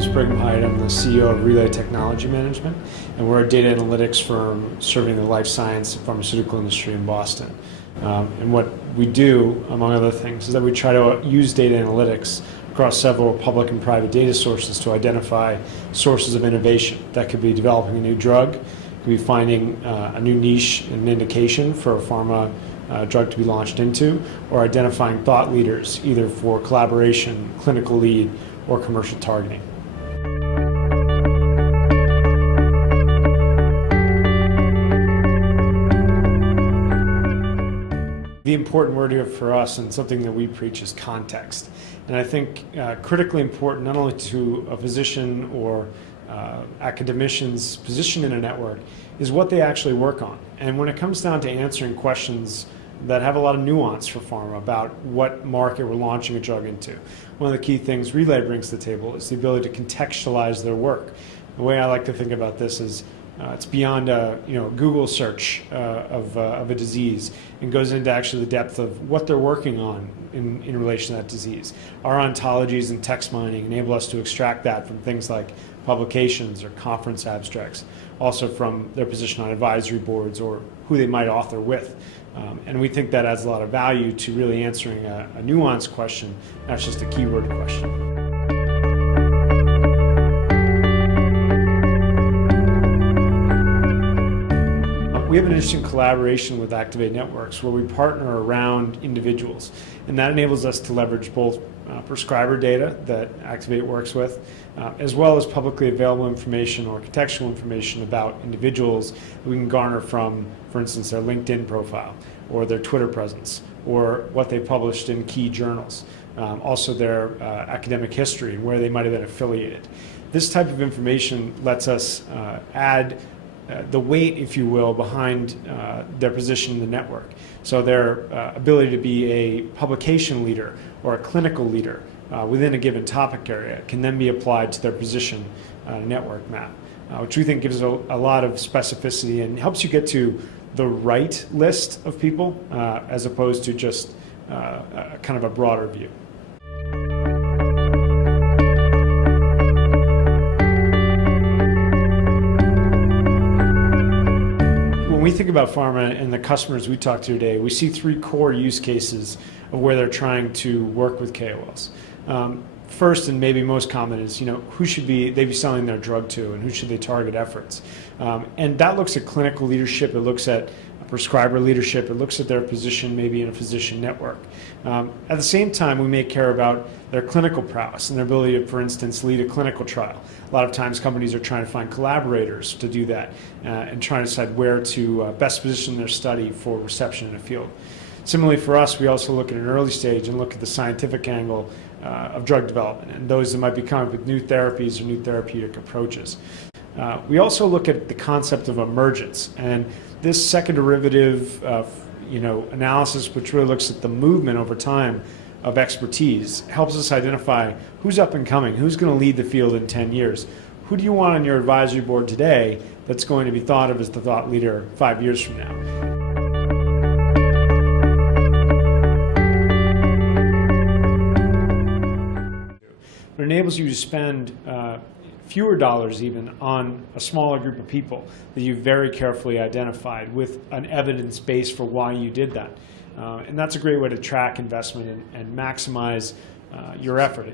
is Brigham Hyde. I'm the CEO of Relay Technology Management, and we're a data analytics firm serving the life science and pharmaceutical industry in Boston. And what we do, among other things, is that we try to use data analytics across several public and private data sources to identify sources of innovation. That could be developing a new drug, it could be finding a new niche and indication for a pharma drug to be launched into, or identifying thought leaders, either for collaboration, clinical lead, or commercial targeting. The important word here for us, and something that we preach, is context. And I think critically important, not only to a physician or academician's position in a network, is what they actually work on. And when it comes down to answering questions that have a lot of nuance for pharma about what market we're launching a drug into, one of the key things Relay brings to the table is the ability to contextualize their work. The way I like to think about this is it's beyond a Google search of a disease, and goes into actually the depth of what they're working on in relation to that disease. Our ontologies and text mining enable us to extract that from things like publications or conference abstracts, also from their position on advisory boards or who they might author with. And we think that adds a lot of value to really answering a nuanced question, not just a keyword question. We have an interesting collaboration with Activate Networks where we partner around individuals, and that enables us to leverage both prescriber data that Activate works with, as well as publicly available information or contextual information about individuals that we can garner from, for instance, their LinkedIn profile or their Twitter presence or what they published in key journals, also their academic history and where they might have been affiliated. This type of information lets us add the weight, if you will, behind their position in the network. So their ability to be a publication leader or a clinical leader within a given topic area can then be applied to their position network map, which we think gives a lot of specificity and helps you get to the right list of people as opposed to just kind of a broader view. When we think about pharma and the customers we talk to today, we see three core use cases of where they're trying to work with KOLs. First, and maybe most common, is who should they be selling their drug to, and who should they target efforts? And that looks at clinical leadership, it looks at prescriber leadership, it looks at their position maybe in a physician network. At the same time, we may care about their clinical prowess and their ability to, for instance, lead a clinical trial. A lot of times companies are trying to find collaborators to do that and trying to decide where to best position their study for reception in the field. Similarly for us, we also look at an early stage and look at the scientific angle of drug development and those that might be coming up with new therapies or new therapeutic approaches. We also look at the concept of emergence, and this second derivative analysis, which really looks at the movement over time of expertise, helps us identify who's up and coming, who's going to lead the field in 10 years. Who do you want on your advisory board today that's going to be thought of as the thought leader 5 years from now? It enables you to spend fewer dollars even on a smaller group of people that you've very carefully identified with an evidence base for why you did that. And that's a great way to track investment and maximize your effort.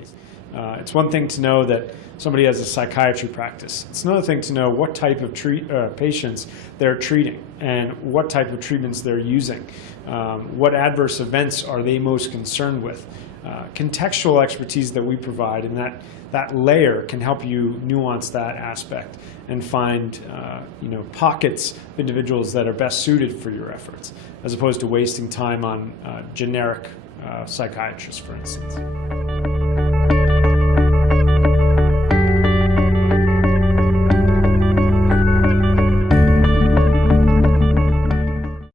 It's one thing to know that somebody has a psychiatry practice. It's another thing to know what type of patients they're treating and what type of treatments they're using. What adverse events are they most concerned with? Contextual expertise that we provide, and that layer can help you nuance that aspect and find pockets of individuals that are best suited for your efforts, as opposed to wasting time on generic psychiatrists, for instance.